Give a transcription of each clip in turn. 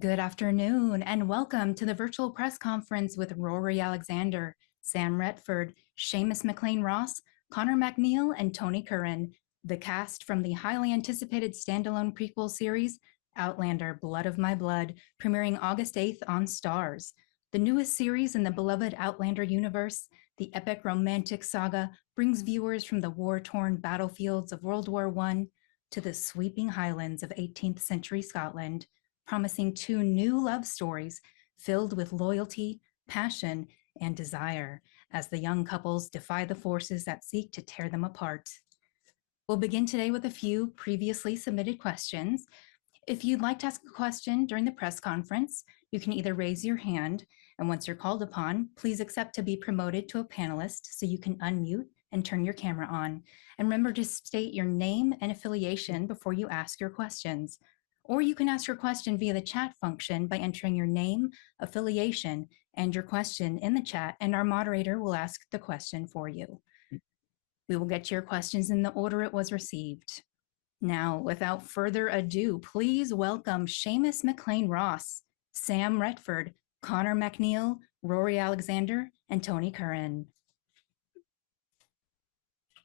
Good afternoon, and welcome to the virtual press conference with Rory Alexander, Sam Retford, Seamus McLean Ross, Conor MacNeill, and Tony Curran, the cast from the highly anticipated standalone prequel series, Outlander, Blood of My Blood, premiering August 8th on Starz. The newest series in the beloved Outlander universe, the epic romantic saga brings viewers from the war-torn battlefields of World War I to the sweeping highlands of 18th century Scotland, promising two new love stories filled with loyalty, passion, and desire as the young couples defy the forces that seek to tear them apart. We'll begin today with a few previously submitted questions. If you'd like to ask a question during the press conference, you can either raise your hand, and once you're called upon, please accept to be promoted to a panelist so you can unmute and turn your camera on. And remember to state your name and affiliation before you ask your questions. Or you can ask your question via the chat function by entering your name, affiliation, and your question in the chat, and our moderator will ask the question for you. We will get to your questions in the order it was received. Now, without further ado, please welcome Seamus McLean Ross, Sam Retford, Conor MacNeill, Rory Alexander, and Tony Curran.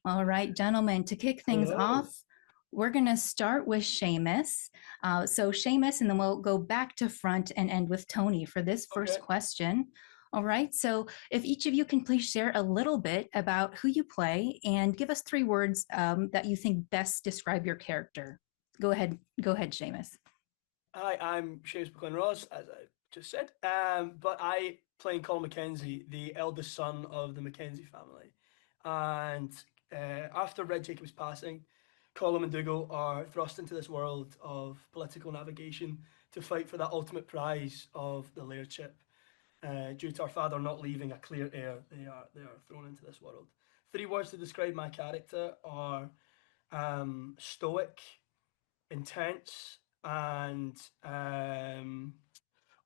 All right, gentlemen, to kick things off, we're going to start with Seamus. So Seamus, and then we'll go back to front and end with Tony for this first question. All right, so if each of you can please share a little bit about who you play and give us 3 words that you think best describe your character. Go ahead, Seamus. Hi, I'm Seamus McLean Ross, as I just said, but I play Colin Mackenzie, the eldest son of the Mackenzie family. And after Red Jacob's passing, Colin and Dougal are thrust into this world of political navigation to fight for that ultimate prize of the lairdship. Due to our father not leaving a clear heir, they are thrown into this world. 3 words to describe my character are stoic, intense, and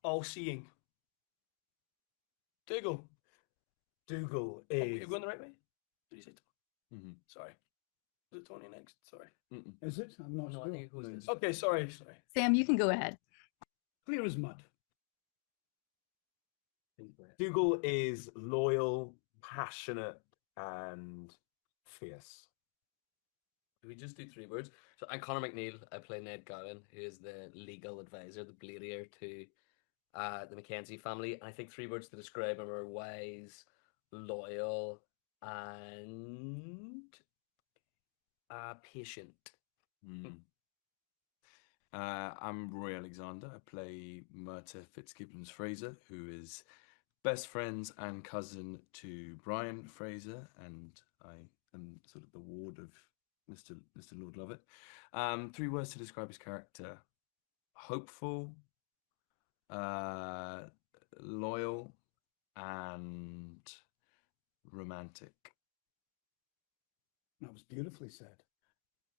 all-seeing. Dougal. Dougal is... You're going the right way? Did you say Tony? Mm-hmm. Sorry. Is it Tony next? Sorry. Mm-mm. Is it? I'm not No, I sure. think it goes this. Okay, sorry. Sam, you can go ahead. Clear as mud. Dougal is loyal, passionate, and fierce. We just do 3 words. So I'm Conor MacNeill. I play Ned Gowan, who is the legal advisor, the blade to the Mackenzie family. And I think 3 words to describe him are wise, loyal, and patient. Mm. I'm Rory Alexander. I play Myrta Fitzgibbons Fraser, who is best friends and cousin to Brian Fraser, and I am sort of the ward of Mr. Lord Lovett. 3 words to describe his character: hopeful, loyal, and romantic. That was beautifully said.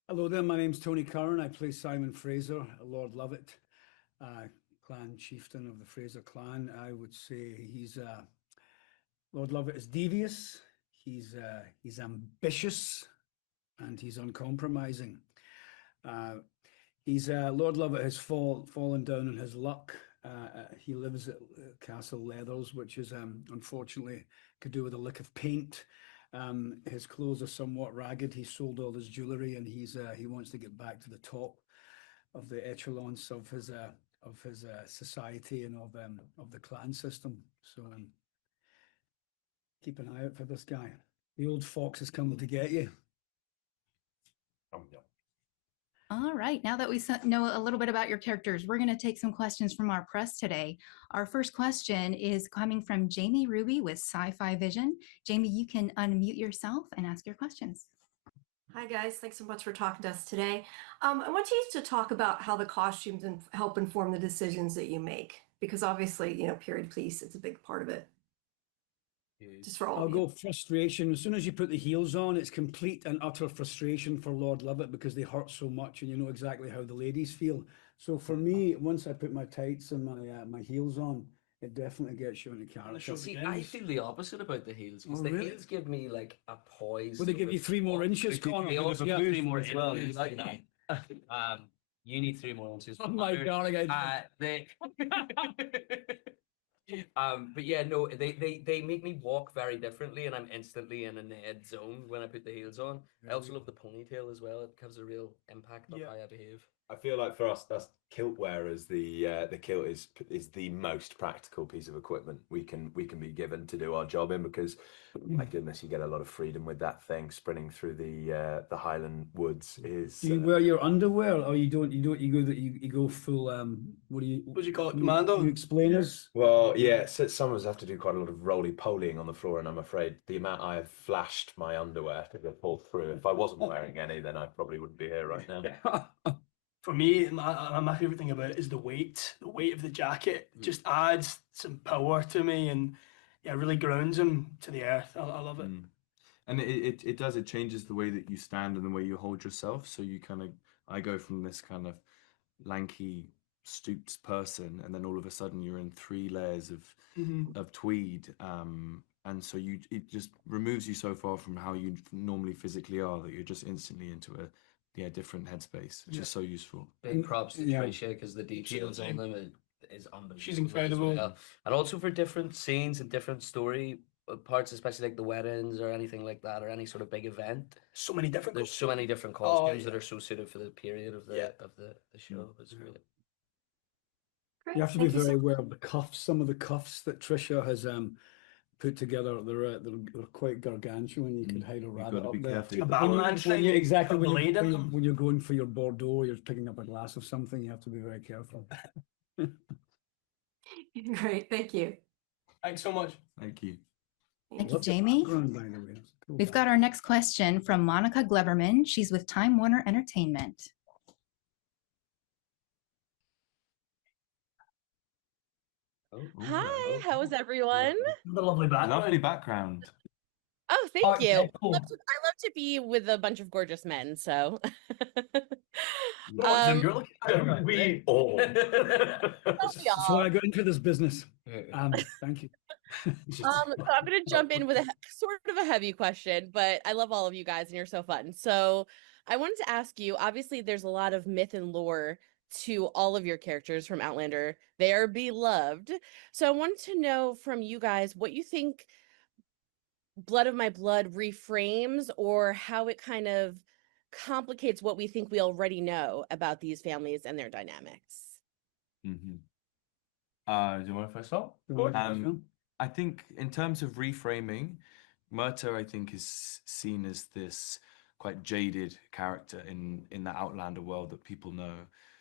Hello there, my name's Tony Curran. I play Simon Fraser, Lord Lovett, clan chieftain of the Fraser clan. I would say he's Lord Lovett is devious, he's ambitious, and he's uncompromising. Lord Lovett has fallen down in his luck. He lives at Castle Leathers, which is unfortunately could do with a lick of paint. His clothes are somewhat ragged. He sold all his jewelry, and he wants to get back to the top of the echelons of his society and of the clan system. So keep an eye out for this guy. The old fox is coming to get you. Yeah. All right, now that we know a little bit about your characters, we're going to take some questions from our press today. Our first question is coming from Jamie Ruby with SciFi Vision. Jamie, you can unmute yourself and ask your questions. Hi guys, thanks so much for talking to us today. I want you to talk about how the costumes help inform the decisions that you make, because obviously, period piece, it's a big part of it. Just for all I'll of you. go frustration. As soon as you put the heels on, it's complete and utter frustration for Lord Lovett because they hurt so much, and you know exactly how the ladies feel. So for me, once I put my tights and my heels on, it definitely gets you into character. See, I feel the opposite about the heels, because the heels give me like a poise. Will they give you 3 more inches, Conor? They also give 3 more as well. You need 3 more answers. Oh my God, But yeah, no, they make me walk very differently, and I'm instantly in a Ned zone when I put the heels on. I also love the ponytail as well. It gives a real impact on Yeah. how I behave. I feel like for us, that's kilt wearers. The kilt is the most practical piece of equipment we can be given to do our job in, because my goodness, you get a lot of freedom with that thing. Sprinting through the Highland woods is. Do you wear your underwear, or you don't? You go full. What do you call it, can commando? Can you explain us? Well, yeah, so some of us have to do quite a lot of roly-polying on the floor, and I'm afraid the amount I have flashed my underwear to get pulled through. If I wasn't wearing any, then I probably wouldn't be here right now. For me, my favorite thing about it is the weight. The weight of the jacket just adds some power to me, and yeah, really grounds him to the earth. I love it. And it does, it changes the way that you stand and the way you hold yourself. So you kind of, I go from this kind of lanky, stooped person, and then all of a sudden you're in 3 layers of tweed. And so it just removes you so far from how you normally physically are, that you're just instantly into a different headspace, which is so useful. Big props to Yeah. Tricia, because the details on them is unbelievable. She's as incredible. well. And also for different scenes and different story parts, especially like the weddings or anything like that, or any sort of big event. So many different. There's so many different Oh, costumes yeah. that are so suited for the period of the Yeah. of the show. It's great. Great. You have to Thank be you so very much. aware of the cuffs. Some of the cuffs that Tricia has put together, they're quite gargantuan. You could hide a You've rabbit got to up be there. careful. A Batman thing. Exactly, put a blade in them. when you're going for your Bordeaux, you're picking up a glass of something. You have to be very careful. Great. Thank you. Thanks so much. Thank you. Thank you, Love the Jamie. background, by the way. It's cool. We've got our next question from Monica Gleverman. She's with Time Warner Entertainment. Hi, how is everyone? The lovely background. Lovely background. Oh, thank Art you. Deco. I love to be with a bunch of gorgeous men, so. You're looking We all. So I got into this business. Thank you. So I'm going to jump in with a sort of a heavy question, but I love all of you guys and you're so fun. So I wanted to ask you, obviously there's a lot of myth and lore to all of your characters from Outlander. They are beloved. So I wanted to know from you guys what you think Blood of My Blood reframes, or how it kind of complicates what we think we already know about these families and their dynamics. Do you want to first start? Sure. I think in terms of reframing, Murta, I think, is seen as this quite jaded character in the Outlander world that people know.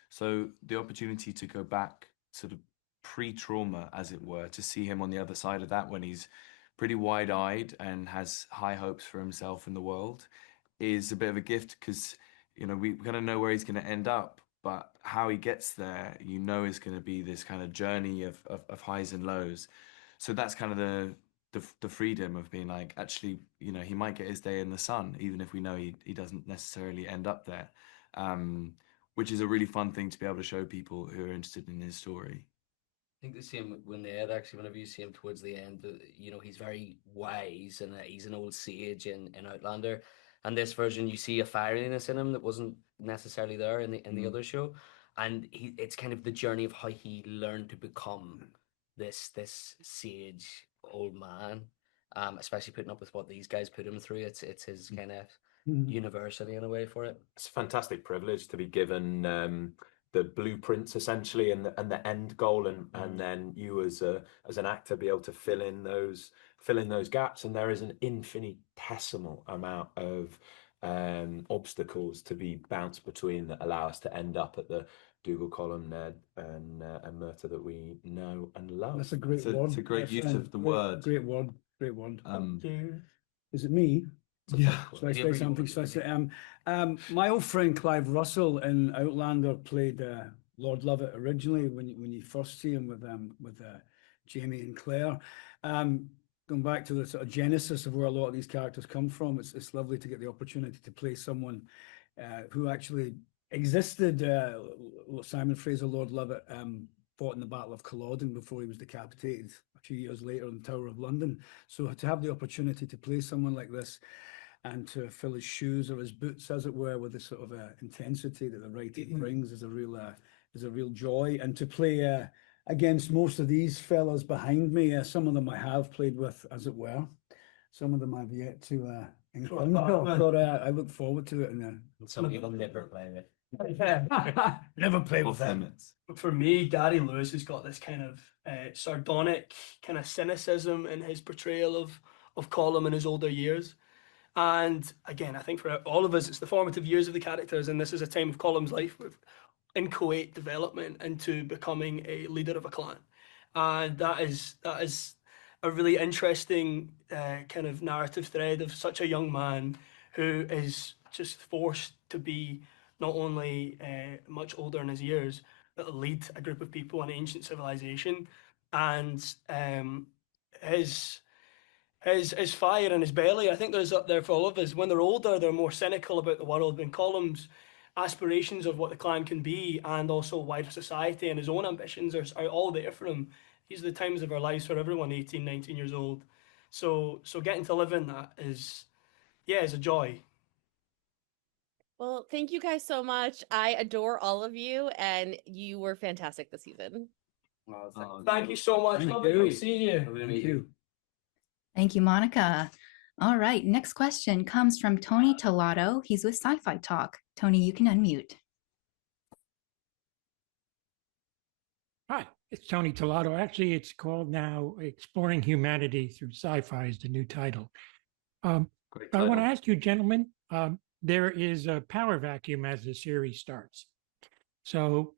So the opportunity to go back sort of pre-trauma, as it were, to see him on the other side of that when he's pretty wide-eyed and has high hopes for himself and the world is a bit of a gift, because, you know, we kind of know where he's going to end up, but how he gets there, you know, is going to be this kind of journey of highs and lows. So that's kind of the freedom of being like, actually, you know, he might get his day in the sun, even if we know he doesn't necessarily end up there, which is a really fun thing to be able to show people who are interested in his story. I think the same with Ned, actually. Whenever you see him towards the end, you know, he's very wise, and he's an old sage in Outlander. And this version, you see a fieriness in him that wasn't necessarily there in the other show. And it's kind of the journey of how he learned to become this sage old man. Especially putting up with what these guys put him through. It's his kind of university in a way for it. It's a fantastic privilege to be given the blueprints essentially, and the end goal, and then you as an actor be able to fill in those gaps. And there is an infinitesimal amount of obstacles to be bounced between that allow us to end up at the Dougal, Colin, Ned, and Murta that we know and love. That's a great word. It's a great use friend. of the word. Great word. Great word. you. Is it me? Yeah. Should I say something? Should I say, my old friend Clive Russell in Outlander played Lord Lovett originally when you first see him with Jamie and Claire. Going back to the sort of genesis of where a lot of these characters come from, it's lovely to get the opportunity to play someone who actually existed. Simon Fraser, Lord Lovett, fought in the Battle of Culloden before he was decapitated a few years later in the Tower of London. So to have the opportunity to play someone like this, and to fill his shoes or his boots, as it were, with the sort of intensity that the writing brings is a real joy. And to play against most of these fellas behind me, some of them I have played with, as it were. Some of them I've yet to encounter, but I look forward to it. And some people never play with. never play with Off them. limits. For me, Gary Lewis has got this kind of sardonic kind of cynicism in his portrayal of Colum in his older years. And again, I think for all of us, it's the formative years of the characters, and this is a time of Colum's life with inchoate development into becoming a leader of a clan. And that is a really interesting kind of narrative thread of such a young man who is just forced to be not only much older in his years, but lead a group of people in ancient civilization. And his fire in his belly, I think there's up there for all of us. When they're older, they're more cynical about the world. When Colum's aspirations of what the clan can be and also wider society and his own ambitions are all there for him. These are the times of our lives for everyone, 18, 19 years old. So getting to live in that is a joy. Well, thank you guys so much. I adore all of you, and you were fantastic this season. Thank you so much. Thank Lovely you. to see you. Thank you. Thank you, Monica. All right, next question comes from Tony Tolato. He's with Sci-Fi Talk. Tony, you can unmute. Hi, it's Tony Tolato. Actually, it's called now Exploring Humanity Through Sci-Fi is the new title. Great I want to title. ask you, gentlemen, there is a power vacuum as the series starts. So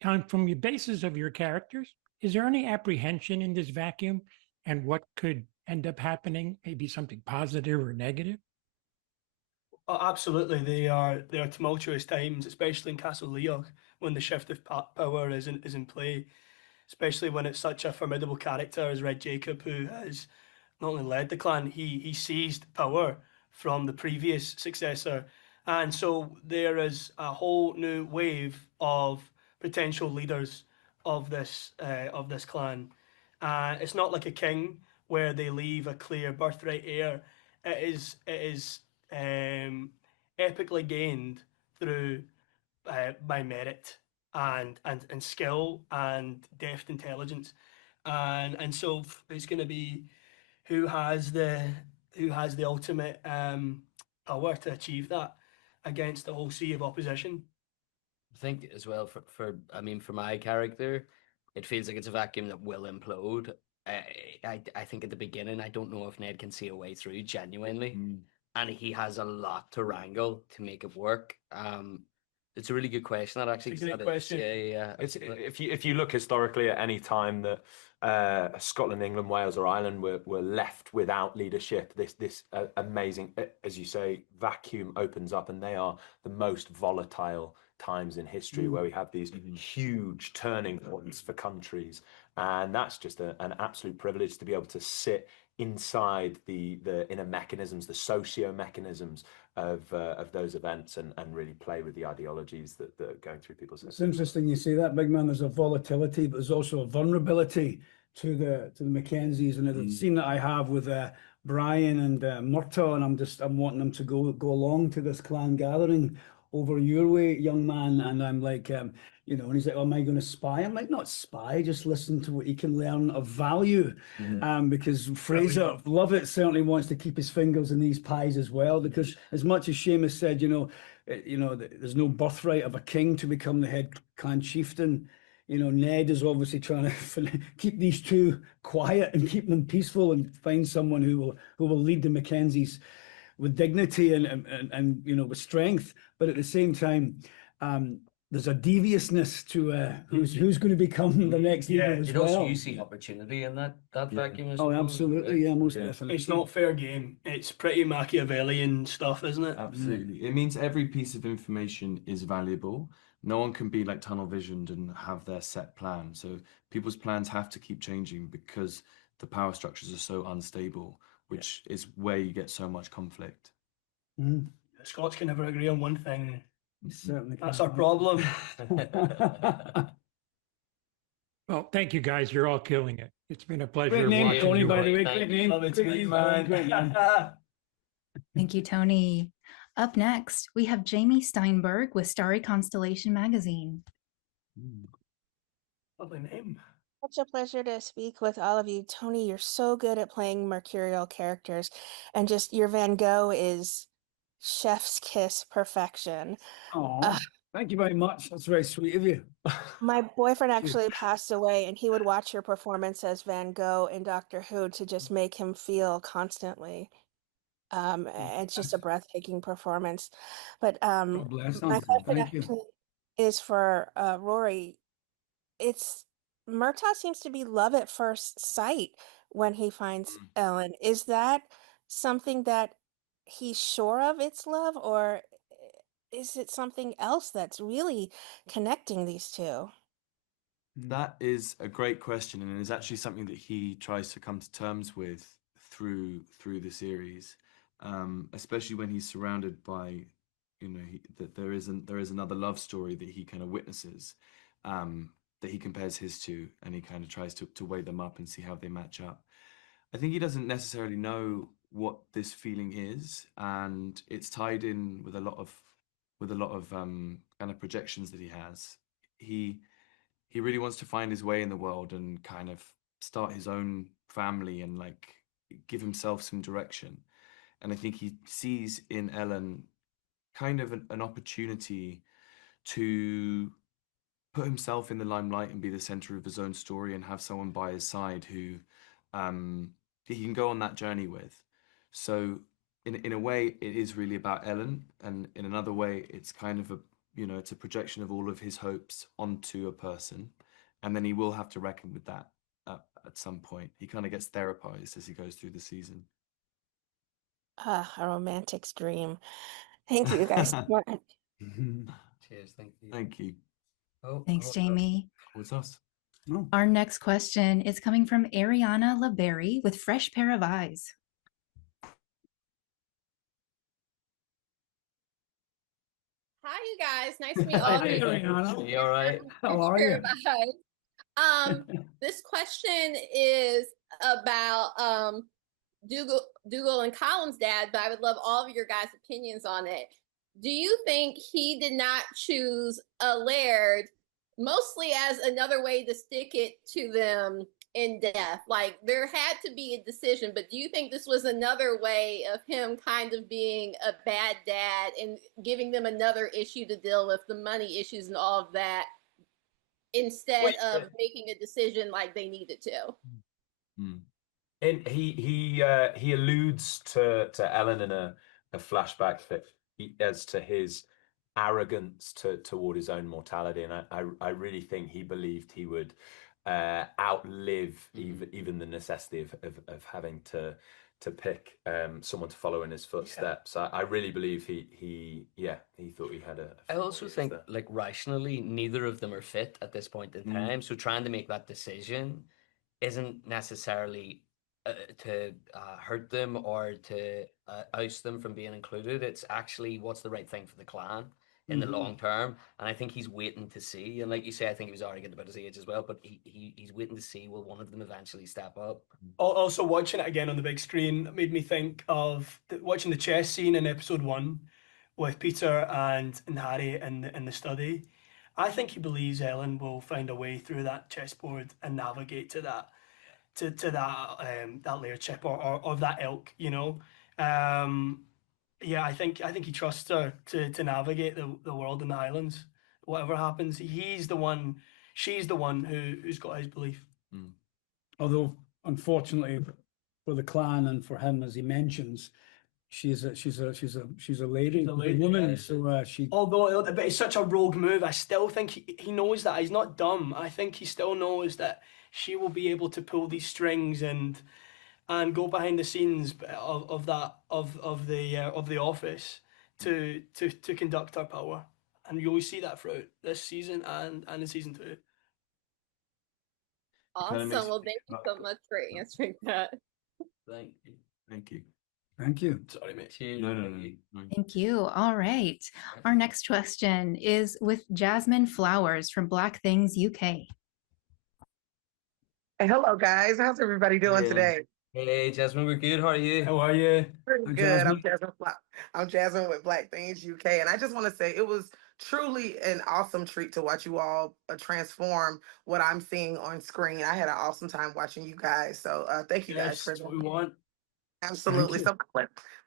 from the basis of your characters, is there any apprehension in this vacuum and what could end up happening? Maybe something positive or negative? Oh, absolutely, they are tumultuous times, especially in Castle Leoch, when the shift of power is in play, especially when it's such a formidable character as Red Jacob, who has not only led the clan, he seized power from the previous successor, and so there is a whole new wave of potential leaders of this clan. It's not like a king where they leave a clear birthright heir. It is epically gained through by merit and skill and deft intelligence, and so it's going to be who has the ultimate power to achieve that against the whole sea of opposition. I think as well for my character, it feels like it's a vacuum that will implode. I think at the beginning, I don't know if Ned can see a way through genuinely, and he has a lot to wrangle to make it work. It's a really good question. That actually, It's a great question. Yeah. It's, if you look historically at any time that Scotland, England, Wales, or Ireland were left without leadership, this amazing, as you say, vacuum opens up, and they are the most volatile times in history where we have these huge turning points for countries, and that's just an absolute privilege to be able to sit inside the inner mechanisms, the socio mechanisms of those events, and really play with the ideologies that are going through people's heads. It's interesting you say that, big man. There's a volatility, but there's also a vulnerability to the Mackenzies, and the scene that I have with Brian and Murtaugh, and I'm wanting them to go along to this clan gathering over your way, young man, and I'm like, and he's like, oh, am I going to spy? I'm like, not spy, just listen to what you can learn of value, because Fraser Lovett certainly wants to keep his fingers in these pies as well, because as much as Seamus said, there's no birthright of a king to become the head clan chieftain. Ned is obviously trying to keep these two quiet and keep them peaceful and find someone who will lead the Mackenzies with dignity and with strength, but at the same time, there's a deviousness to who's going to become the next leader as well. Also, you see opportunity in that vacuum. Oh, absolutely, yeah, most definitely. It's not fair game. It's pretty Machiavellian stuff, isn't it? Absolutely. It means every piece of information is valuable. No one can be like tunnel visioned and have their set plan. So people's plans have to keep changing because the power structures are so unstable, which is where you get so much conflict. The Scots can never agree on one thing. Certainly, that's our problem. Well, thank you guys. You're all killing it. It's been a pleasure. Great name, watching Tony, you by work. the way. Great name. Love it, man. Great name. Thank you, Tony. Up next, we have Jamie Steinberg with Starry Constellation magazine. Lovely name. Such a pleasure to speak with all of you. Tony, you're so good at playing mercurial characters, and just your Van Gogh is chef's kiss perfection. Oh, thank you very much. That's very sweet of you. My boyfriend actually passed away, and he would watch your performance as Van Gogh in Doctor Who to just make him feel constantly. It's just a breathtaking performance. But God bless. my Thank question you. actually is for Rory. It's Murtaugh seems to be love at first sight when he finds Ellen. Is that something that he's sure of it's love, or is it something else that's really connecting these two? That is a great question, and is actually something that he tries to come to terms with through the series, especially when he's surrounded by, that there is another love story that he kind of witnesses, that he compares his to, and he kind of tries to weigh them up and see how they match up. I think he doesn't necessarily know what this feeling is, and it's tied in with a lot of kind of projections that he has. He really wants to find his way in the world and kind of start his own family and like give himself some direction. And I think he sees in Ellen kind of an opportunity to put himself in the limelight and be the center of his own story and have someone by his side who he can go on that journey with. So in a way, it is really about Ellen, and in another way, it's kind of it's a projection of all of his hopes onto a person, and then he will have to reckon with that at some point. He kind of gets therapized as he goes through the season. A romantic's dream. Thank you guys so much. Cheers. Thank you. Thank you. Thanks, Jamie. What's us? Our next question is coming from Ariana LeBerry with Fresh Pair of Eyes. Hi, you guys. Nice to meet all of you. Ariana. You all right? How are you? This question is about Dougal and Colin's dad, but I would love all of your guys' opinions on it. Do you think he did not choose a laird mostly as another way to stick it to them in death? Like, there had to be a decision, but do you think this was another way of him kind of being a bad dad and giving them another issue to deal with, the money issues and all of that, instead of making a decision like they needed to? And he alludes to Ellen in a flashback as to his arrogance toward his own mortality, and I really think he believed he would outlive even the necessity of having to pick someone to follow in his footsteps. I really believe he thought he had a. I also think, like, rationally, neither of them are fit at this point in time. So trying to make that decision isn't necessarily to hurt them or to oust them from being included. It's actually what's the right thing for the clan in the long term. And I think he's waiting to see. And like you say, I think he was arrogant about his age as well, but he's waiting to see, will one of them eventually step up? Also, watching it again on the big screen made me think of watching the chess scene in episode 1 with Peter and Harry in the study. I think he believes Ellen will find a way through that chessboard and navigate to that that layer chip or of that ilk, I think he trusts her to navigate the world in the Highlands. Whatever happens, she's the one who's got his belief. Although, unfortunately, for the clan and for him, as he mentions, she's a lady, She's a lady, woman. yeah. So she. Although it's such a rogue move, I still think he knows that. He's not dumb. I think he still knows that she will be able to pull these strings and go behind the scenes of the office to conduct her power, and you always see that throughout this season and in season 2. Awesome. Well, thank you so much for answering that. Thank you. Thank you. Thank you. Sorry, mate. Cheers. No. Thank you. All right. Our next question is with Jasmine Flowers from Black Things UK. Hey, hello, guys. How's everybody doing Yeah. today? Hey, Jasmine, we're good. How are you? How are you? Pretty Hi, good. Jasmine. I'm Jasmine with Black Things UK, and I just want to say it was truly an awesome treat to watch you all transform what I'm seeing on screen. I had an awesome time watching you guys. So thank you guys Yes, for that's that. what we want. Absolutely. you. So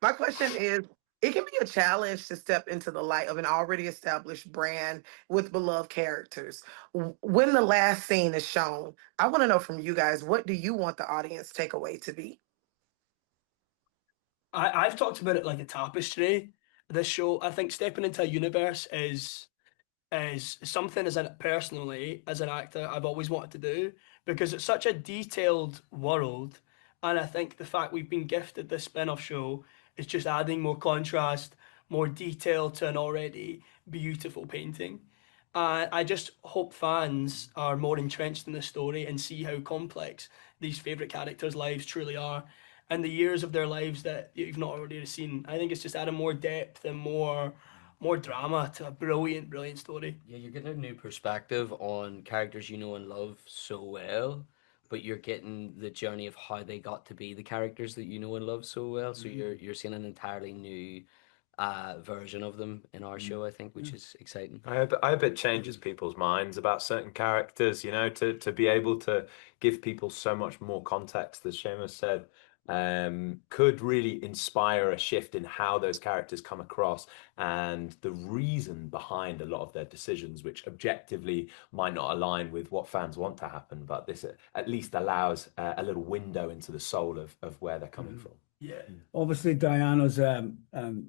my question is, it can be a challenge to step into the light of an already established brand with beloved characters. When the last scene is shown, I want to know from you guys, what do you want the audience takeaway to be? I've talked about it like a tapestry. This show, I think, stepping into a universe is something as a personally as an actor I've always wanted to do because it's such a detailed world, and I think the fact we've been gifted this spin-off show is just adding more contrast, more detail to an already beautiful painting. I just hope fans are more entrenched in the story and see how complex these favorite characters' lives truly are, and the years of their lives that you've not already seen. I think it's just adding more depth and more drama to a brilliant, brilliant story. Yeah, you're getting a new perspective on characters you know and love so well, but you're getting the journey of how they got to be the characters that you know and love so well. So you're seeing an entirely new version of them in our show, I think, which is exciting. I hope it changes people's minds about certain characters, to be able to give people so much more context, as Seamus said, could really inspire a shift in how those characters come across and the reason behind a lot of their decisions, which objectively might not align with what fans want to happen, but this at least allows a little window into the soul of where they're coming from. Yeah. Obviously, Diana's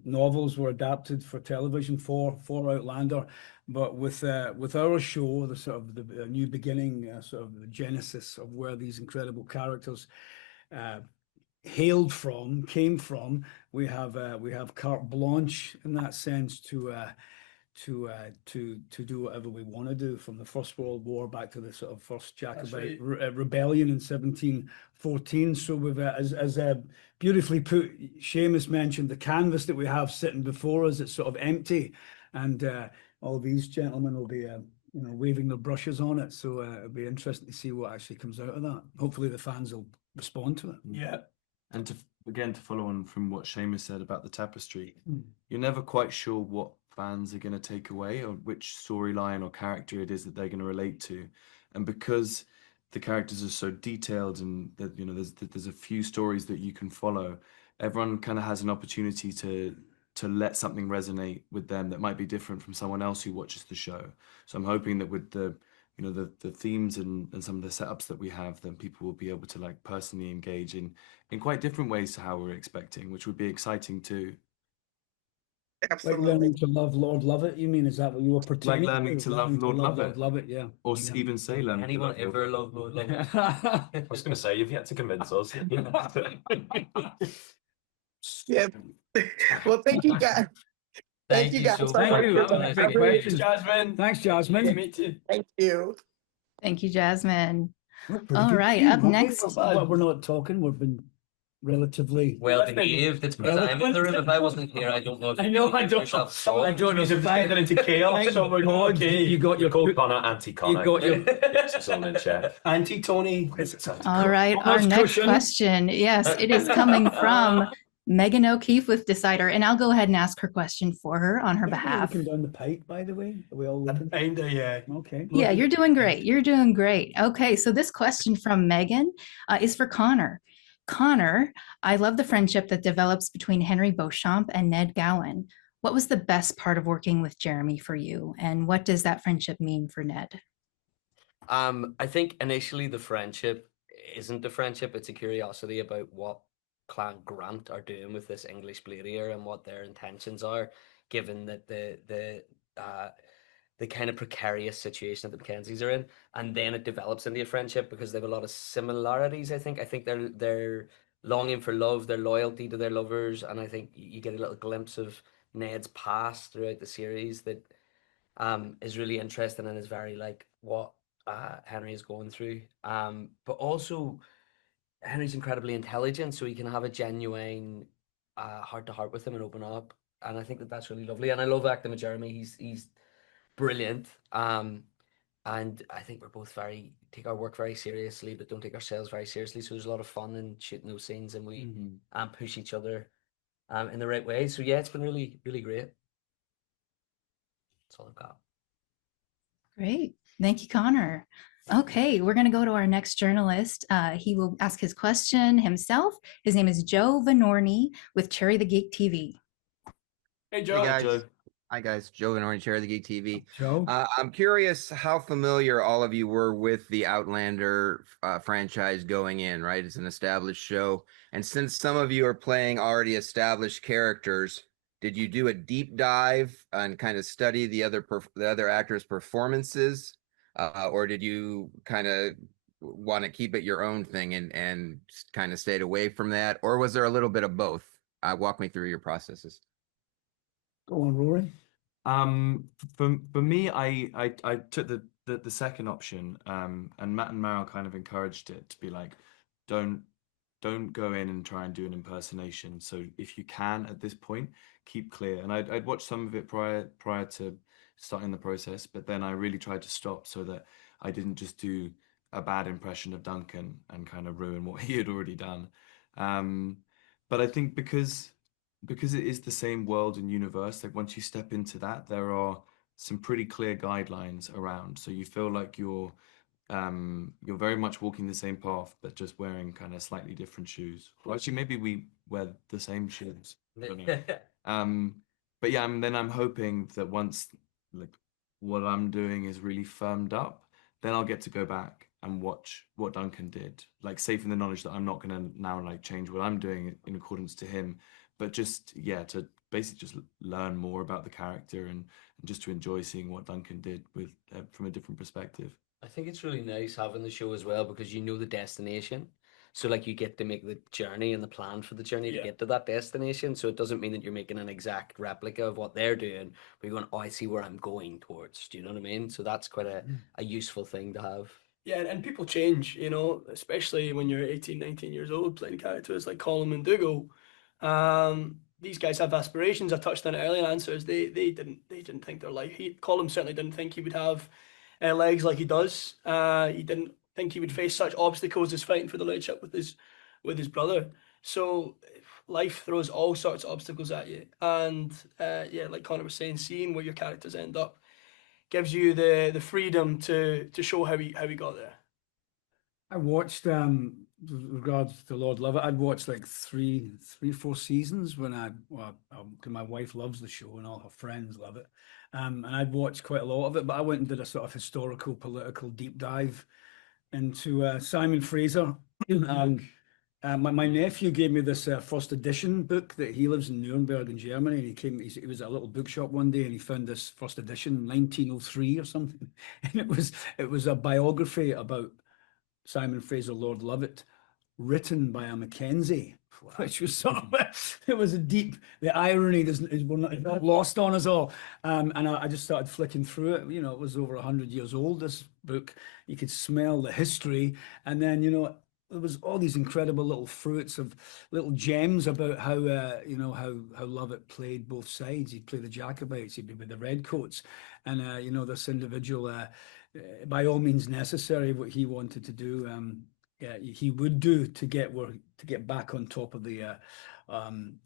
novels were adapted for television for Outlander, but with our show, the sort of the new beginning, sort of the genesis of where these incredible characters uh, came from, we have carte blanche in that sense to do whatever we want to do, from the First World War back to the sort of first Jacobite rebellion in 1714. So we've as beautifully put, Seamus mentioned the canvas that we have sitting before us. It's sort of empty, and all these gentlemen will be waving their brushes on it. So it'll be interesting to see what actually comes out of that. Hopefully the fans will respond to it. Yeah. And to follow on from what Seamus said about the tapestry, you're never quite sure what fans are going to take away or which storyline or character it is that they're going to relate to. And because the characters are so detailed and that there's a few stories that you can follow, everyone kind of has an opportunity to let something resonate with them that might be different from someone else who watches the show. So I'm hoping that with the themes and some of the setups that we have, then people will be able to like personally engage in quite different ways to how we're expecting, which would be exciting too. Like Absolutely. learning to love Lord Lovett, you mean? Is that what you were pretending? Like learning to love Lord Lovett. Lovett, yeah. Or even say learning to Anyone love Lord ever Lovett. love Lord Lovett? I was going to say, you've yet to convince us. Yeah. Well, thank you guys. Thank you guys so so much. Thank you. Have a much. nice Great day. question. Jasmine. Thanks, Nice Jasmine. to meet you. Thank you. Thank you, Jasmine. We're pretty All good right, team, up aren't we? next. But we're not talking. We've been relatively. Well behaved. It's because I'm in the room. If I wasn't here, I don't know if I you know, could I get don't yourself know. I solved. don't know. We've divided into chaos. Thank So we're God okay. you got You your called Connor anti-Connor. you got your Yes, it's all in check. Anti-Tony. All right, our House next cushion. question. Yes, it is coming from Megan O'Keefe with Decider, and I'll go ahead and ask her question for her on her Everybody behalf. looking down the pipe, by the way. Are we all looking? Kinda, yeah. Okay. Yeah, you're doing great. You're doing great. Okay, so this question from Megan is for Connor. Connor, I love the friendship that develops between Henry Beauchamp and Ned Gowan. What was the best part of working with Jeremy for you, and what does that friendship mean for Ned? I think initially the friendship isn't a friendship, it's a curiosity about what Clan Grant are doing with this English bladier and what their intentions are, given that the kind of precarious situation that the Mackenzies are in. And then it develops into a friendship because they have a lot of similarities, I think. I think they're longing for love, their loyalty to their lovers, and I think you get a little glimpse of Ned's past throughout the series that is really interesting and is very like what Henry is going through. But also Henry's incredibly intelligent, so he can have a genuine heart to heart with him and open up. And I think that that's really lovely. And I love acting with Jeremy. He's brilliant. And I think we're both take our work very seriously, but don't take ourselves very seriously. So there's a lot of fun in shooting those scenes, and we push each other in the right way. So yeah, it's been really, really great. That's all I've got. Great. Thank you, Connor. Okay, we're going to go to our next journalist. He will ask his question himself. His name is Joe Venorni with Cherry the Geek TV. Hey, Joe. Hey guys. Joe. Hi guys, Joe Venorni, Chair of the Geek TV. Joe? I'm curious how familiar all of you were with the Outlander franchise going in, right? It's an established show. And since some of you are playing already established characters, did you do a deep dive and kind of study the other actors' performances? Or did you kind of want to keep it your own thing and kind of stayed away from that? Or was there a little bit of both? Walk me through your processes. Go on, Rory. For me, I took the second option, and Matt and Meryl kind of encouraged it to be like, don't go in and try and do an impersonation. So if you can at this point, keep clear. And I'd watched some of it prior to starting the process, but then I really tried to stop so that I didn't just do a bad impression of Duncan and kind of ruin what he had already done. But I think because it is the same world and universe, like once you step into that, there are some pretty clear guidelines around. So you feel like you're very much walking the same path, but just wearing kind of slightly different shoes. Well, actually, maybe we wear the same shoes. I don't know. But yeah, then I'm hoping that once like what I'm doing is really firmed up, then I'll get to go back and watch what Duncan did, like safe in the knowledge that I'm not going to now like change what I'm doing in accordance to him, but just to basically just learn more about the character and just to enjoy seeing what Duncan did with from a different perspective. I think it's really nice having the show as well because you know the destination. So like you get to make the journey and the plan for the journey to get to that destination. So it doesn't mean that you're making an exact replica of what they're doing, but you're going, oh, I see where I'm going towards. Do you know what I mean? So that's quite a useful thing to have. Yeah, and people change, you know, especially when you're 18, 19 years old playing characters like Colin and Dougal. These guys have aspirations. I touched on it earlier in answers. They didn't think their life. Colin certainly didn't think he would have legs like he does. He didn't think he would face such obstacles as fighting for the leadership with his brother. So life throws all sorts of obstacles at you, and like Connor was saying, seeing where your characters end up gives you the freedom to show how he got there. I watched with regards to Lord Love It, I'd watched like three, 4 seasons when my wife loves the show and all her friends love it. And I'd watched quite a lot of it, but I went and did a sort of historical, political deep dive into Simon Fraser. My nephew gave me this first edition book that he lives in Nuremberg in Germany. And he was at a little bookshop one day and he found this first edition, 1903 or something. And it was a biography about Simon Fraser, Lord Lovat, written by a Mackenzie, which was sort of, it was a deep, the irony is not lost on us all. And I just started flicking through it. You know, it was over 100 years old, this book. You could smell the history. And then, you know, there was all these incredible little fruits of little gems about how how Lovat played both sides. He'd play the Jacobites, he'd be with the Redcoats, and this individual, by all means necessary, what he wanted to do, he would do to get back on top of the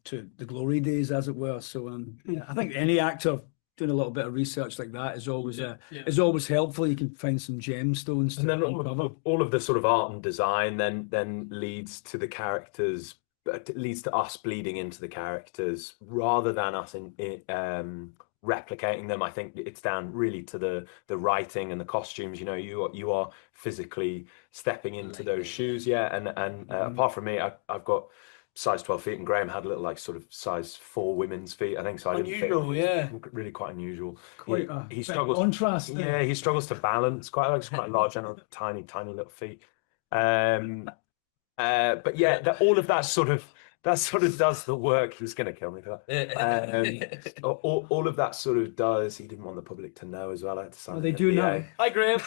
to the glory days, as it were. So I think any actor doing a little bit of research like that is always helpful. You can find some gemstones. And then all of the sort of art and design then leads to the characters, leads to us bleeding into the characters rather than us replicating them. I think it's down really to the writing and the costumes. You know, you are physically stepping into those shoes. Yeah, and apart from me, I've got size 12 feet, and Graham had a little like sort of size 4 women's feet, I think. So unusual, yeah, really quite unusual. Quite he struggles. Contrast. Yeah, he struggles to balance. Quite large and tiny little feet. But yeah, all of that sort of does the work. He's going to kill me for that. All of that sort of does. He didn't want the public to know as well. I had to sign they do now. Hi, Graham.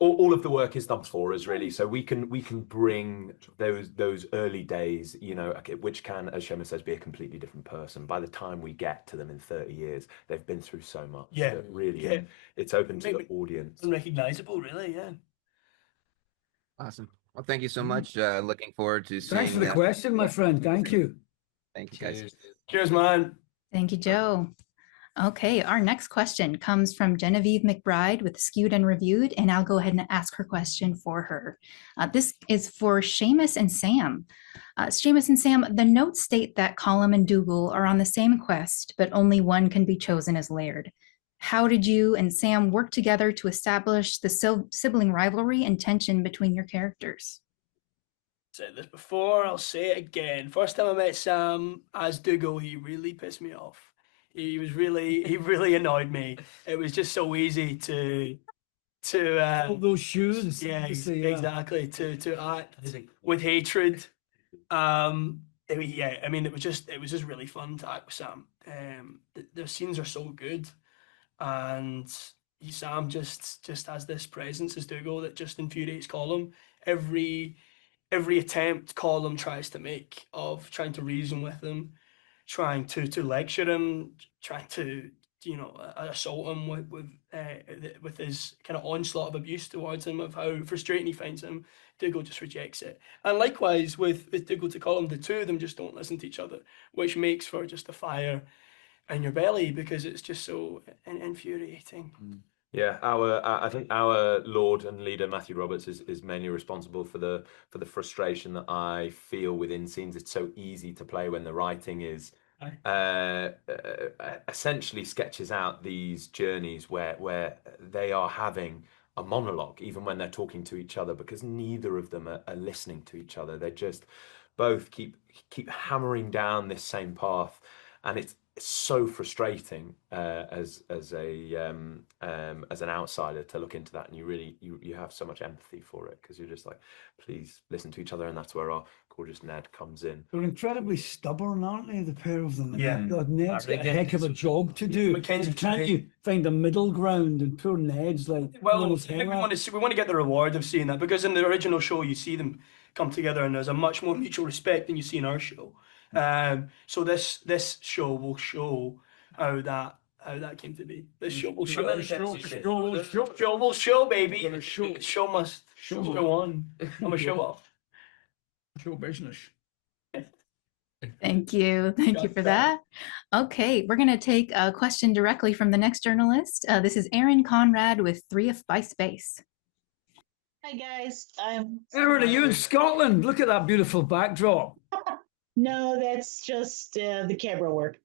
all of the work is done for us, really. So we can bring those early days, which can, as Seamus says, be a completely different person. By the time we get to them in 30 years, they've been through so much. Yeah, that really, yeah. it's open to the audience. Unrecognizable, really. Yeah. Awesome. Well, thank you so much. Looking forward to seeing. Thanks for the question, my friend. Thank you. Thank you, guys. Cheers, man. Thank you, Joe. Okay, our next question comes from Genevieve McBride with Skewed and Reviewed, and I'll go ahead and ask her question for her. This is for Seamus and Sam. Seamus and Sam, the notes state that Colum and Dougal are on the same quest, but only one can be chosen as Laird. How did you and Sam work together to establish the sibling rivalry and tension between your characters? Said this before, I'll say it again. First time I met Sam as Dougal, he really pissed me off. He really annoyed me. It was just so easy to All those shoes. yeah, say, exactly, to act with hatred. I mean, it was just really fun to act with Sam. The scenes are so good, and Sam just has this presence as Dougal that just infuriates Colum. Every attempt Colum tries to make of trying to reason with him, trying to lecture him, trying to assault him with his kind of onslaught of abuse towards him, of how frustrating he finds him, Dougal just rejects it. And likewise with Dougal to Colum, the two of them just don't listen to each other, which makes for just a fire in your belly because it's just so infuriating. Yeah, I think our Lord and leader Matthew Roberts is mainly responsible for the frustration that I feel within scenes. It's so easy to play when the writing is essentially sketches out these journeys where they are having a monologue, even when they're talking to each other, because neither of them are listening to each other. They just both keep hammering down this same path, and it's so frustrating as an outsider to look into that, and you have so much empathy for it because you're just like, please listen to each other, and that's where our gorgeous Ned comes in. They're incredibly stubborn, aren't they, the pair of them? Yeah. God, Ned's got a heck of a job to do. Mackenzie's Can't you find a middle ground? And poor Ned's like, well, I think we want to get the reward of seeing that, because in the original show you see them come together and there's a much more mutual respect than you see in our show. So this show will show how that came to be. This show will show. Show will show, baby. Show must go on. I'm a show off. Show business. Thank you. Thank you for that. Okay, we're going to take a question directly from the next journalist. This is Aaron Conrad with 3F by Space. Hi, guys. Aaron, are you in Scotland? Look at that beautiful backdrop. No, that's just the camera work.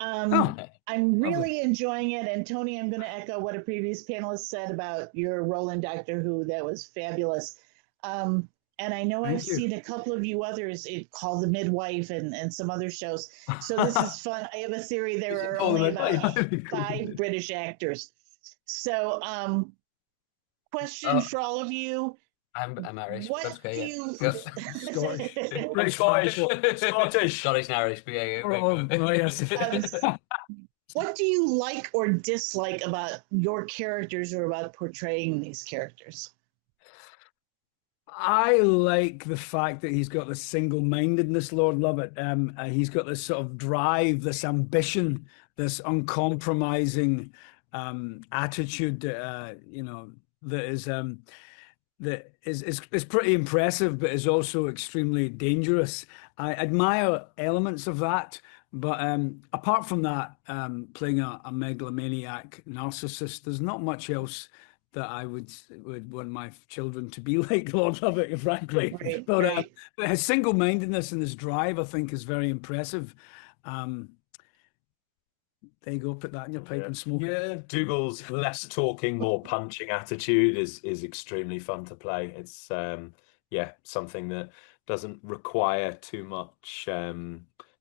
I'm really enjoying it. And Tony, I'm going to echo what a previous panelist said about your role in Doctor Who. That was fabulous. And I know I've seen a couple of you others called The Midwife and some other shows. So this is fun. I have a theory there are only about 5 British actors. So question for all of you. I'm Irish. What That's okay, do you... Scottish, Scottish and Irish. Yes. What do you like or dislike about your characters or about portraying these characters? I like the fact that he's got this single-mindedness, Lord Lovett. He's got this sort of drive, this ambition, this uncompromising attitude, that is pretty impressive, but is also extremely dangerous. I admire elements of that, but apart from that, playing a megalomaniac narcissist, there's not much else that I would want my children to be like Lord Lovett, frankly. Right, but his single-mindedness and his drive, I think, is very impressive. There you go, put that in your pipe and smoke. Yeah, Dougal's less talking, more punching attitude is extremely fun to play. It's something that doesn't require too much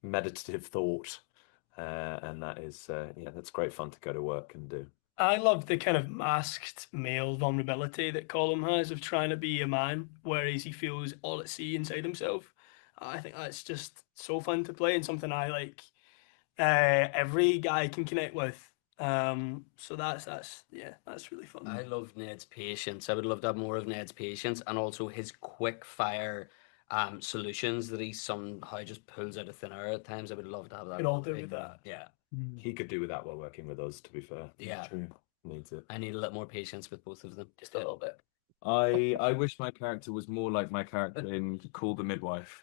meditative thought, and that is that's great fun to go to work and do. I love the kind of masked male vulnerability that Colum has of trying to be a man, whereas he feels all at sea inside himself. I think that's just so fun to play and something I like. Every guy can connect with. So that's really fun. I love Ned's patience. I would love to have more of Ned's patience, and also his quick fire solutions that he somehow just pulls out of thin air at times. I would love to have that. Could all do ability. with that. Yeah. He could do with that while working with us, to be fair. Yeah. True. Needs it. I need a little more patience with both of them, just a little bit. I wish my character was more like my character in Call the Midwife.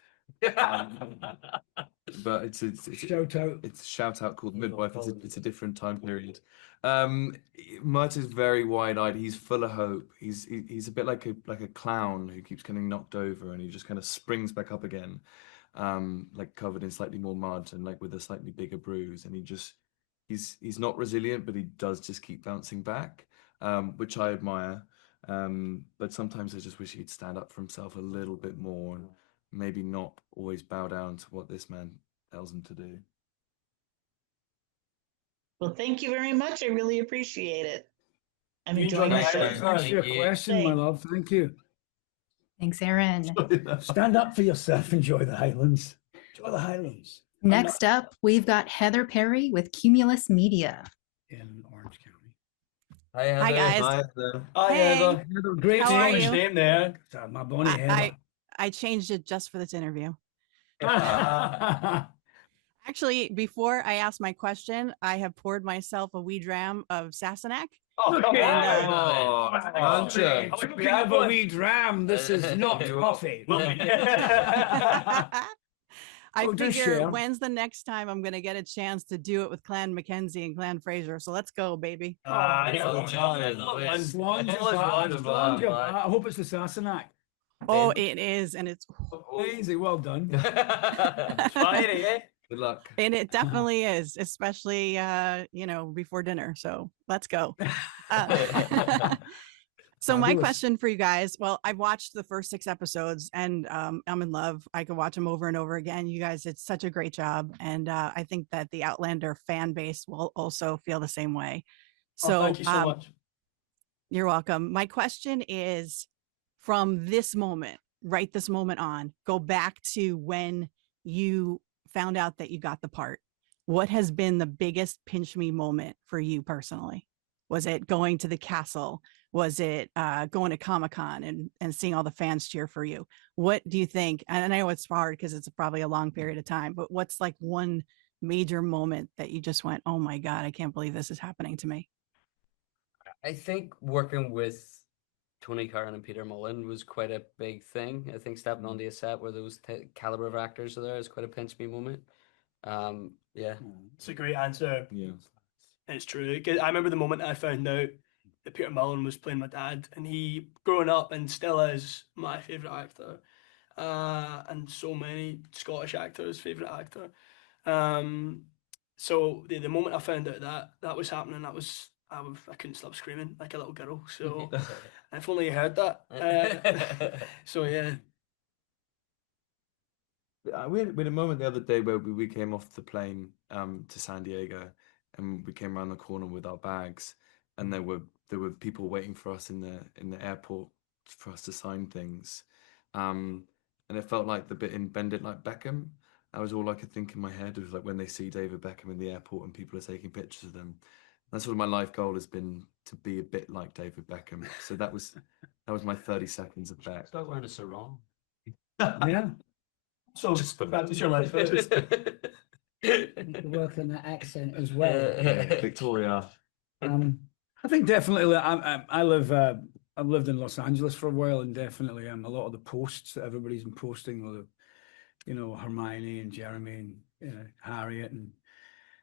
But it's Shout out. It's a shout out called Midwife. It's a different time period. Mert is very wide eyed. He's full of hope. He's a bit like a clown who keeps getting knocked over and he just kind of springs back up again, like covered in slightly more mud and like with a slightly bigger bruise. And he's not resilient, but he does just keep bouncing back, which I admire. But sometimes I just wish he'd stand up for himself a little bit more and maybe not always bow down to what this man tells him to do. Well, thank you very much. I really appreciate it. I'm You enjoying enjoyed the the show. Highlands? That's your question, my love. Thank you. Thanks, Aaron. Stand up for yourself. Enjoy the Highlands. Enjoy the Highlands. Next up, we've got Heather Perry with Cumulus Media. In Orange County. Hi, Heather. Hi, guys. Hi, Heather. Hi, Hey. Heather. Heather, great How are Change you? name there. My bonnie Heather. I changed it just for this interview. I Actually, before I ask my question, I have poured myself a wee dram of Sassenach. Oh, Look come at on. Oh, Hunter. Talking of a wee dram, this is not coffee. I Oh, just figure share. when's the next time I'm going to get a chance to do it with Clan Mackenzie and Clan Fraser? So let's go, baby. Ah, yeah, oh, yeah, yeah. Slán Tell us right about Slán that. I hope it's the Sassenach. Oh, it is. And it's, Easy, well done. Fiery, eh? Good luck. and it definitely is, especially, before dinner. So let's go. So my Fabulous. question for you guys, well, I've watched the first 6 episodes and I'm in love. I could watch them over and over again. You guys did such a great job. And I think that the Outlander fan base will also feel the same way. So Thank you so much. you're welcome. My question is, from this moment, right this moment on, go back to when you found out that you got the part. What has been the biggest pinch me moment for you personally? Was it going to the castle? Was it going to Comic-Con and seeing all the fans cheer for you? What do you think? And I know it's hard because it's probably a long period of time, but what's like one major moment that you just went, oh my God, I can't believe this is happening to me? I think working with Tony Curran and Peter Mullen was quite a big thing. I think stepping onto a set where those caliber of actors are there is quite a pinch me moment. Yeah. It's a great answer. Yeah. It's true. 'Cause I remember the moment I found out that Peter Mullen was playing my dad, and he, growing up, and still is my favourite actor, and so many Scottish actors' favourite actor. So the moment I found out that was happening, I couldn't stop screaming like a little girl. So if only you heard that. So yeah. We had a moment the other day where we came off the plane to San Diego, and we came around the corner with our bags, and there were people waiting for us in the airport for us to sign things, and it felt like the bit in Bend It Like Beckham. That was all I could think in my head. It was like when they see David Beckham in the airport and people are taking pictures of them. That's sort of my life goal has been to be a bit like David Beckham. So that was my 30 seconds of Beck. Start wearing a sarong. Yeah. So Just for practice your life. Work on that accent as well. Victoria. I think definitely. I've lived in Los Angeles for a while, and definitely a lot of the posts that everybody's been posting, with Hermione and Jeremy and Harriet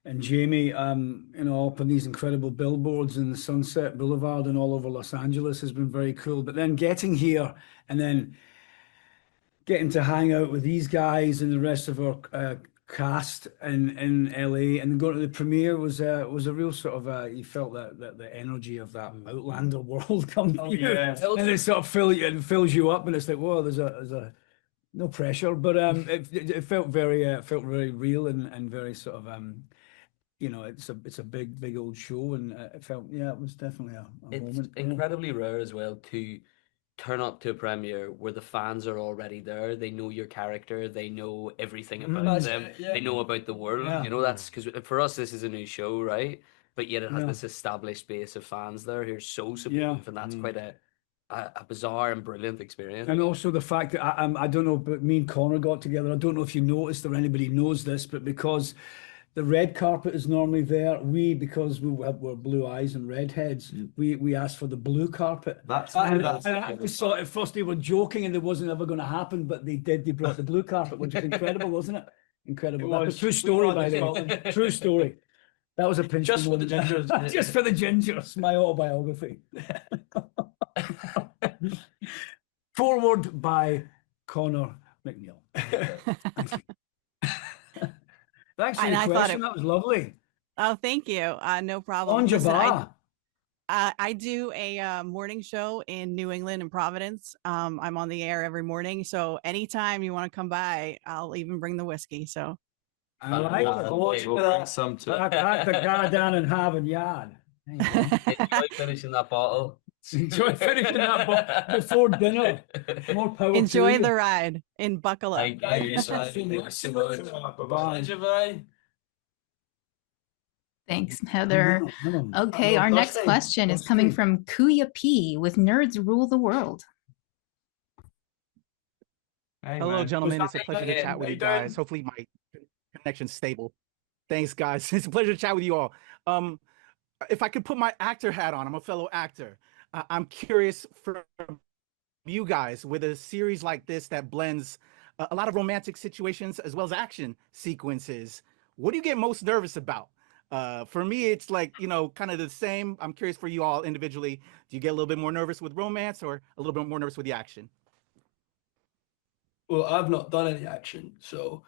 and Jamie, up on these incredible billboards in the Sunset Boulevard and all over Los Angeles has been very cool. But then getting here and then getting to hang out with these guys and the rest of our cast in LA and going to the premiere was a real sort of you felt that the energy of that Outlander world come to you, and it sort of fills you up, and it's like, whoa, there's a no pressure, but it felt very real and very sort of it's a big old show, and it felt, it was definitely a moment. It's incredibly rare as well to turn up to a premiere where the fans are already there. They know your character. They know everything about them. They know about the world. Yeah. That's because for us, this is a new show, right? but yet it has Yeah. this established base of fans there who are so supportive, and that's quite a bizarre and brilliant experience. And also the fact that I don't know, but me and Connor got together. I don't know if you noticed or anybody knows this, but because the red carpet is normally there, because we're blue eyes and redheads, we asked for the blue carpet. And I always thought at first they were joking and it wasn't ever going to happen, but they did. They brought the blue carpet, which was incredible, wasn't it? Incredible. That was a true story, by the way. True story. That was a pinch Just for the gingers. Just for the gingers. My autobiography. Forward by Conor MacNeill. Thanks for And your I thought question. That was lovely. Oh, thank you. No problem. On Listen, Jabbar. I do a morning show in New England and Providence. I'm on the air every morning. So anytime you want to come by, I'll even bring the whiskey. So I like it. We'll bring some to Back the guy down in Harvard Yard. Enjoy finishing that bottle. Enjoy finishing that before dinner. More power to enjoy you. the ride and buckle up. Thank you so much. Bye. Thanks, Heather. Okay, Oh, our next Dusty. question is coming from Kuya P with Nerds Rule the World. Hey, Hello, man. gentlemen. What's It's a pleasure happening? to chat with How you you doing? guys. Hopefully, my connection's stable. Thanks, guys. It's a pleasure to chat with you all. If I could put my actor hat on, I'm a fellow actor. I'm curious from you guys with a series like this that blends a lot of romantic situations as well as action sequences. What do you get most nervous about? For me, it's like, kind of the same. I'm curious for you all individually. Do you get a little bit more nervous with romance or a little bit more nervous with the action? Well, I've not done any action, so.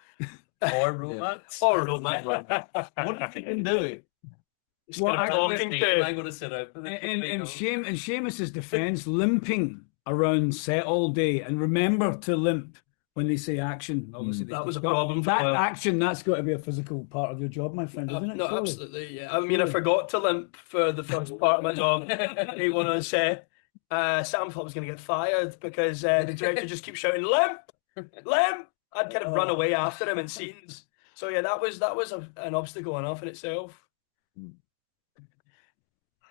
Or romance. Or romance. What have you been doing? Well, I'm talking to- going to sit out for the In Seamus's defense, limping around set all day, and remember to limp when they say action. Obviously, That was a got- problem for That a while. action, that's got to be a physical part of your job, my friend, isn't it? No, Surely? absolutely. Yeah. I mean, I forgot to limp for the first part of my job. Day one on set. Sam thought I was going to get fired because the director just keeps shouting, "Limp, limp!" I'd kind of run away after him in scenes. So yeah, that was an obstacle enough in itself.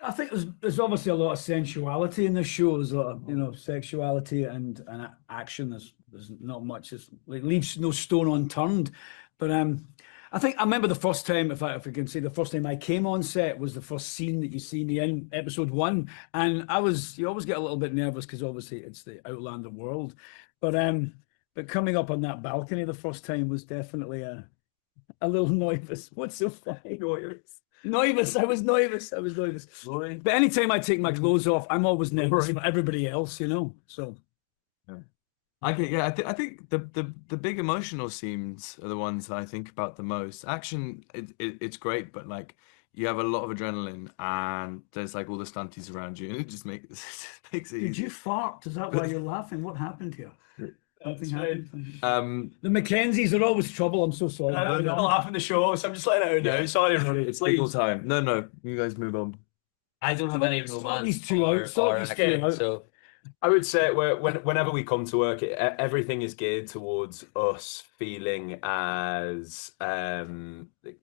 I think there's obviously a lot of sensuality in the show. There's a lot of, sexuality and action. There's not much. It leaves no stone unturned. But I think I remember the first time, if I can say, the first time I came on set was the first scene that you see me in episode 1, and you always get a little bit nervous because obviously it's the Outlander world. But coming up on that balcony the first time was definitely a little nervous. What's so funny? Nervous. I was nervous. Rory? But anytime I take my clothes off, I'm always nervous for everybody else, So I think the big emotional scenes are the ones that I think about the most. Action, it's great, but like you have a lot of adrenaline and there's like all the stunties around you, and it just makes it easy. did you fart? Is that why you're laughing? What happened here? Something happened. The Mackenzies are always trouble. I'm so sorry. I'm not laughing the show, so I'm just letting it out now. Sorry, Rory. It's legal time. No, you guys move on. I don't have any Sort romance these two out, sort these two action, out. so I would say whenever we come to work, everything is geared towards us feeling as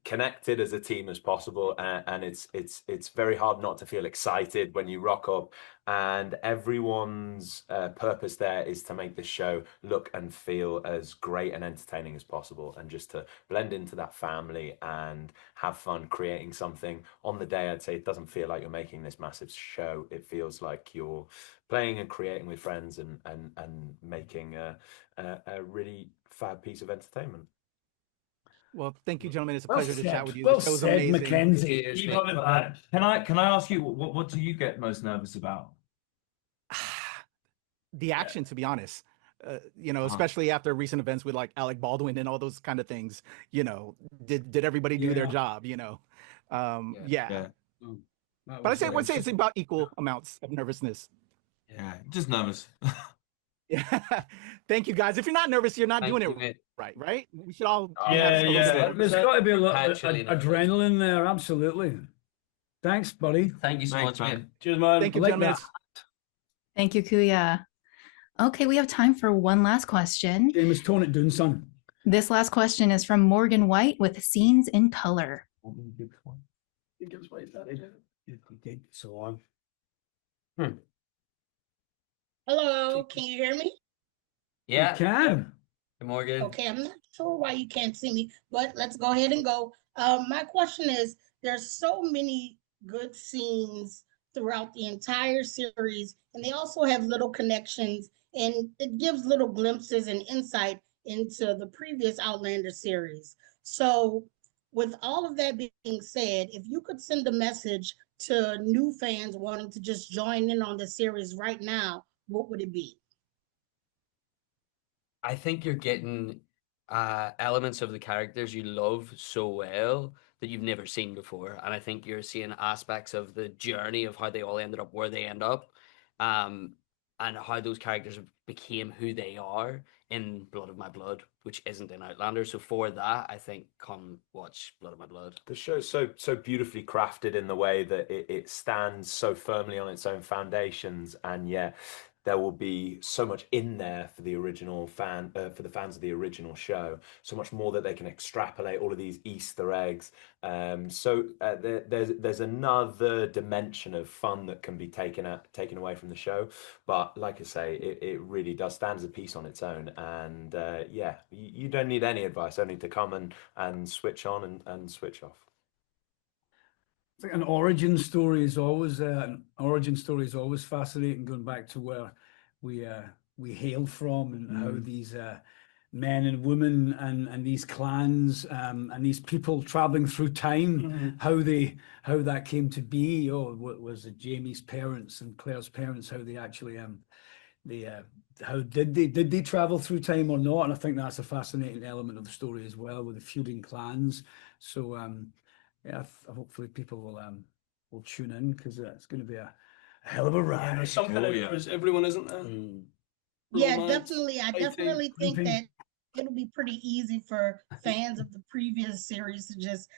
connected as a team as possible, and it's very hard not to feel excited when you rock up. And everyone's purpose there is to make the show look and feel as great and entertaining as possible, and just to blend into that family and have fun creating something. On the day, I'd say it doesn't feel like you're making this massive show. It feels like you're playing and creating with friends and making a really fab piece of entertainment. Well, thank you, gentlemen. It's a Well pleasure to said. chat with you. Well The show's said, amazing. Mackenzie. Cheers, Keep mate. up with that. Can I ask you what do you get most nervous about? The action, to be honest. Especially after recent events with like Alec Baldwin and all those kind of things. Did everybody do their Yeah. job? Yeah. But I would say it's about equal amounts of nervousness. Yeah, just nervous. Yeah. Thank you, guys. If you're not nervous, you're not Thank doing you, it mate. right? We should all. Yeah, yeah. There's got to be a lot of Actually, no. adrenaline there. Absolutely. Thanks, buddy. Thank you so Thanks, much, man. man. Cheers, man. Thank you, Like gentlemen. that. Thank you, Kuya. Okay, we have time for one last question. James, tone it down, son. This last question is from Morgan White with Scenes in Color. He gives away his daddy. He did so on. Hello, can you hear me? Yeah. You can. Hey, Morgan. Okay, I'm not sure why you can't see me, but let's go ahead and go. My question is, there's so many good scenes throughout the entire series, and they also have little connections, and it gives little glimpses and insight into the previous Outlander series. So, with all of that being said, if you could send a message to new fans wanting to just join in on the series right now, what would it be? I think you're getting elements of the characters you love so well that you've never seen before. And I think you're seeing aspects of the journey of how they all ended up where they end up, and how those characters became who they are in Blood of My Blood, which isn't in Outlander. So for that, I think come watch Blood of My Blood. The show's so beautifully crafted in the way that it stands so firmly on its own foundations, and yet there will be so much in there for the original for the fans of the original show. So much more that they can extrapolate, all of these Easter eggs. There's another dimension of fun that can be taken away from the show. But like I say, it really does stand as a piece on its own. And you don't need any advice, only to come and switch on and switch off. I think an origin story is always fascinating, going back to where we hail from, and how these men and women and these clans and these people traveling through time, how that came to be. What was it, Jamie's parents and Claire's parents, how they actually how did they travel through time or not? And I think that's a fascinating element of the story as well, with the feuding clans. So yeah, hopefully people will tune in, because it's going to be a hell of a ride. Yeah, there's something in it for everyone, isn't there? Yeah, Romance, definitely. I fighting, definitely think grouping. that it'll be pretty easy for fans of the previous series to just,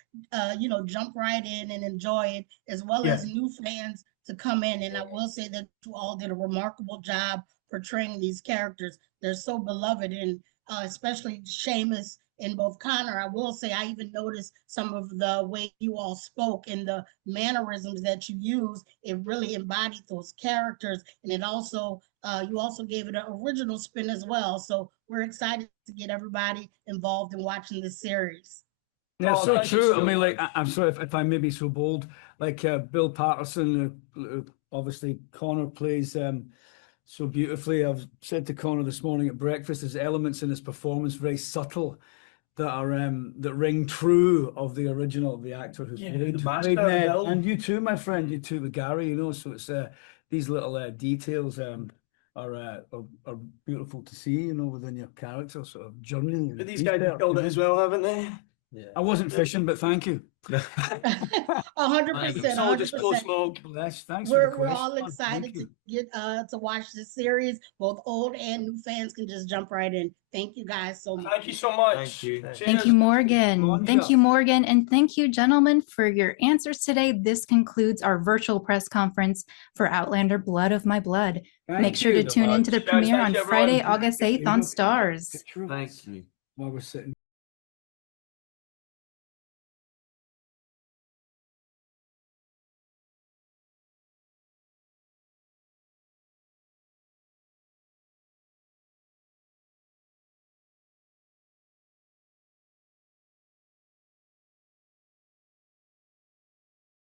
jump right in and enjoy it, as well Yeah. as new fans to come in. And I will say that you all did a remarkable job portraying these characters. They're so beloved, and especially Seamus and both Conor. I will say I even noticed some of the way you all spoke and the mannerisms that you use. It really embodied those characters, and it also you also gave it an original spin as well. So we're excited to get everybody involved in watching this series. Yeah, Oh, so thank you true. so I mean, like, much. I'm sorry if I may be so bold. Like Bill Patterson, obviously Connor plays so beautifully. I've said to Connor this morning at breakfast, there's elements in his performance very subtle that are that ring true of the original, the actor who's the master played of Ned, Bill. and you too, my friend, you too with Gary. So it's these little details are beautiful to see, within your character sort of journey. But these guys have killed it as well, haven't they? Yeah. I wasn't fishing, but thank you. 100%. So just blow 100%. smoke. Thanks for the We're question. all excited Thank to you. get to watch this series. Both old and new fans can just jump right in. Thank you guys so much. Thank you so much. Thank you. Thank you, Morgan. Thank you, Morgan. And thank you, gentlemen, for your answers today. This concludes our virtual press conference for Outlander Blood of My Blood. Make sure to tune in to the Guys, premiere thank on you, everyone. Friday, August 8th on Stars. Thank you. While we're sitting.